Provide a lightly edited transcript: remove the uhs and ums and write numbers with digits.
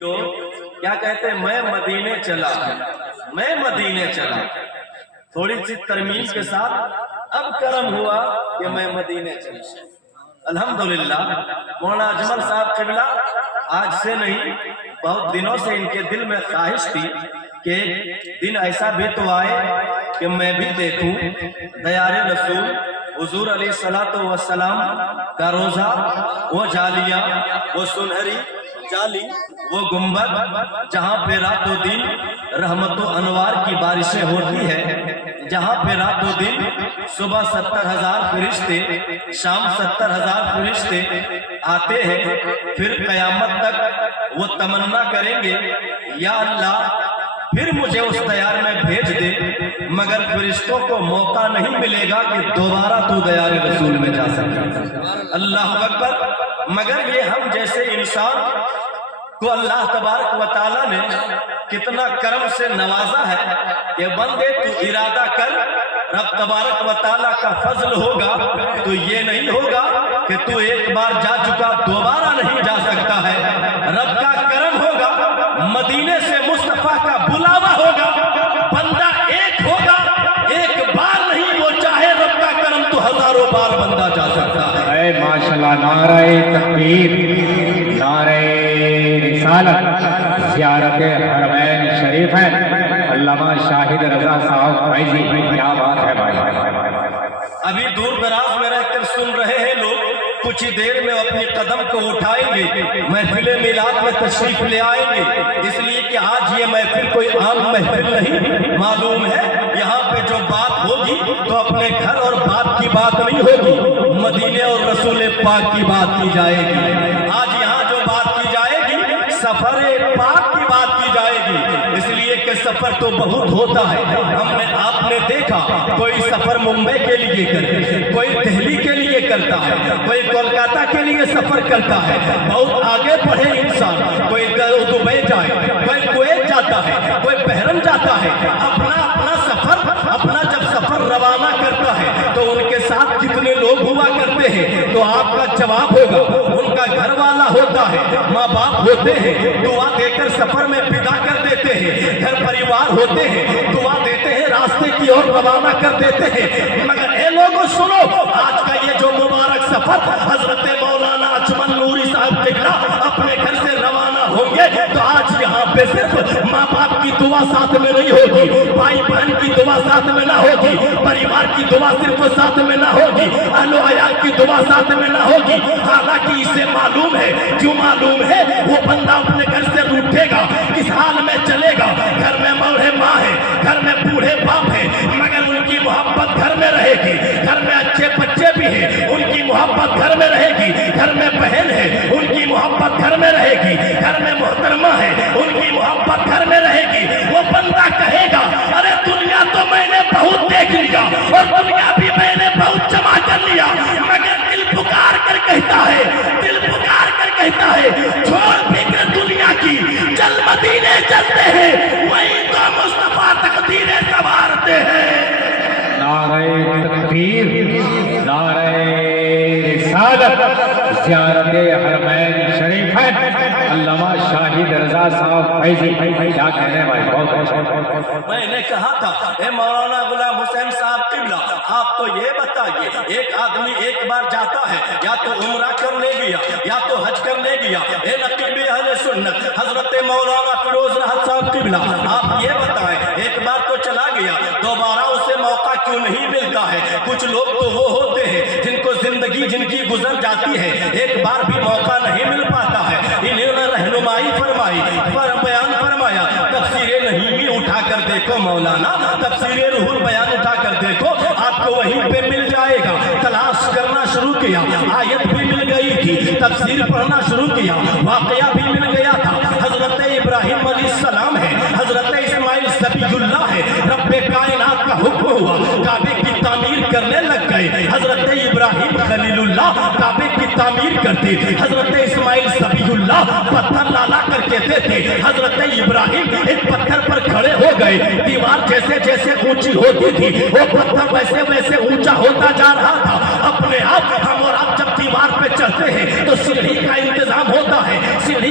تو کیا کہتے ہیں، میں مدینے چلا، میں مدینے چلا، تھوڑی سی ترمیم کے ساتھ اب کرم ہوا کہ میں مدینے چلا۔ الحمدللہ مولانا اجمل صاحب قبلہ آج سے نہیں، بہت دنوں سے ان کے دل میں خواہش تھی کہ ایک دن ایسا بھی تو آئے کہ میں بھی دیکھوں دیار رسول حضور علیہ السلام کا روزہ، وہ جالیاں، وہ سنہری جالی، وہ گنبد جہاں پہ رات و دن رحمت و انوار کی بارشیں ہوتی ہے، جہاں پہ رات و دن صبح 70,000 فرشتے، شام 70,000 فرشتے آتے ہیں، پھر قیامت تک وہ تمنا کریں گے یا اللہ پھر مجھے اس دیار میں بھیج دے، مگر فرشتوں کو موقع نہیں ملے گا کہ دوبارہ تو دیار رسول میں جا سکے۔ اللہ اکبر۔ مگر یہ ہم جیسے انسان کو اللہ تبارک و تعالیٰ نے کتنا کرم سے نوازا ہے کہ بندے تو ارادہ کر، رب تبارک و تعالیٰ کا فضل ہوگا تو یہ نہیں ہوگا کہ تو ایک بار جا چکا دوبارہ نہیں جا سکتا ہے، رب کا کرم ہوگا، مدینے سے مصطفیٰ کا بلاوا ہوگا، بندہ ایک ہوگا، ایک بار نہیں، وہ چاہے رب کا کرم تو ہزاروں بار بندہ جا سکتا ہے۔ اے ماشاءاللہ، نعرہ تکبیر، نعرہ رسالت، زیارت حرمین شریف ہے۔ علامہ شاہد رضا صاحب فیضی، کیا بات ہے بھائی۔ ابھی دور دراز میں رہ کر سن رہے ہیں لوگ، کچھ ہی دیر میں اپنی قدم کو اٹھائیں گے، محفل میلاد میں تشریف لے آئیں گے، اس لیے کہ آج یہ محفل کوئی عام محفل نہیں، معلوم ہے یہاں پہ جو بات ہوگی تو اپنے گھر اور بات کی بات نہیں ہوگی، مدینے اور رسول پاک کی بات کی جائے گی۔ آج یہاں جو بات کی جائے گی سفر پاک کی بات کی جائے گی، اس لیے کہ سفر تو بہت ہوتا ہے، آپ نے دیکھا کوئی سفر ممبئی کے لیے کرتے، کوئی دہلی کے لیے کرتا ہے، کوئی کولکاتہ کے لیے سفر کرتا ہے، بہت آگے بڑھے انسان، کوئی دبئی جائے، کوئی کویت جاتا ہے، کوئی بحرین جاتا ہے، اپنا سفر، اپنا جب سفر روانہ کرتا ہے تو ان کے ساتھ کتنے لوگ ہوا کرتے ہیں، تو آپ کا جواب ہوگا ان کا گھر والا ہوتا ہے، ماں باپ ہوتے ہیں، دعا دے کر سفر میں فدا کر دیتے ہیں، گھر پریوار ہوتے ہیں، دعا دیتے ہیں، راستے کی اور روانہ کر دیتے ہیں، مگر اے لوگوں سنو، آج کا یہ جو مبارک سفر حضرت مولانا اجمل نوری صاحب قبلہ اپنے گھر سے روانہ ہوں گے تو آج یہاں پہ صرف ماں باپ کی دعا ساتھ میں نہیں ہوگی، بھائی بہن کی دعا ساتھ میں نہ ہوگی، پریوار کی دعا صرف ساتھ میں نہ ہوگی، اہل و عیال کی دعا ساتھ میں نہ ہوگی، حالانکہ اسے معلوم ہے، کیوں معلوم ہے، وہ بندہ اپنے گھر سے روٹھے گا، اس حال میں چلے گا، گھر میں بوڑھے ماں ہے، گھر میں بوڑھے باپ ہے، مگر ان کی محبت گھر میں رہے گی، گھر میں اچھے بچے بھی ہیں، ان کی محبت گھر میں رہے گی، گھر میں بہن ہے، ان کی محبت گھر میں رہے گی، گھر میں محترمہ ہے، ان کی محبت گھر میں رہے گی، وہ بندہ کہے گا ارے دنیا تو میں نے بہت دیکھ لیا اور دنیا بھی میں نے بہت جمع کر لیا، مگر دل پکار کر کہتا ہے، دل پکار کر کہتا ہے چھوڑ فکر دنیا کی، چل مدینے چلتے ہیں، وہی تو مصطفیٰ تقدیریں سنوارتے ہیں۔ نعرہ تکبیر، نعرہ رسالت، زیارت حرمین شریف ہے۔ علامہ شاہد رضا صاحب فیضی، کیا کہنے بھائی، بہت میں نے کہا تھا اے مولانا غلام حسین صاحب قبلہ، آپ تو یہ بتائیے، ایک آدمی ایک بار جاتا ہے یا تو عمرہ کرنے گیا یا تو حج کرنے گیا، اے نقیب اہل سنت حضرت مولانا فیروز راحت صاحب قبلہ، آپ یہ بتائیں ایک بار تو چلا گیا، دوبارہ اسے موقع کیوں نہیں ملتا ہے؟ کچھ لوگ تو وہ ہوتے ہیں جن کو زندگی جن کی گزر جاتی ہے، ایک بار بھی موقع نہیں مل پاتا ہے، انہوں نے رہنمائی فرمائی، بیان فرمایا، تفسیر نحیمی اٹھا کر دیکھو مولانا، تفسیر روح البیان اٹھا کر دیکھو، آپ کو وہیں پہ مل جائے گا، تلاش کرنا شروع کیا، آیت بھی مل گئی تھی، تفسیر پڑھنا شروع کیا، واقعہ بھی مل گیا تھا، حضرت ابراہیم علیہ السلام ہے، حضرت اسماعیل ذبیح اللہ ہے، رب کائنات کا حکم ہوا، کعبے کی تعمیر کرنے لگ گئے، حضرت ابراہیم خلیل اللہ کعبے کی تعمیر کرتے، حضرت اسماعیل ذبیح اللہ پتھر لالا کر کہتے تھے، حضرت ابراہیم ایک پتھر پر کھڑے ہو گئے، دیوار جیسے جیسے اونچی ہوتی تھی وہ پتھر ویسے ویسے اونچا ہوتا جا رہا تھا، اپنے آپ ہم اور آپ جب دیوار پہ چڑھتے ہیں تو سیڑھی کا انتظام ہوتا ہے، سیڑھی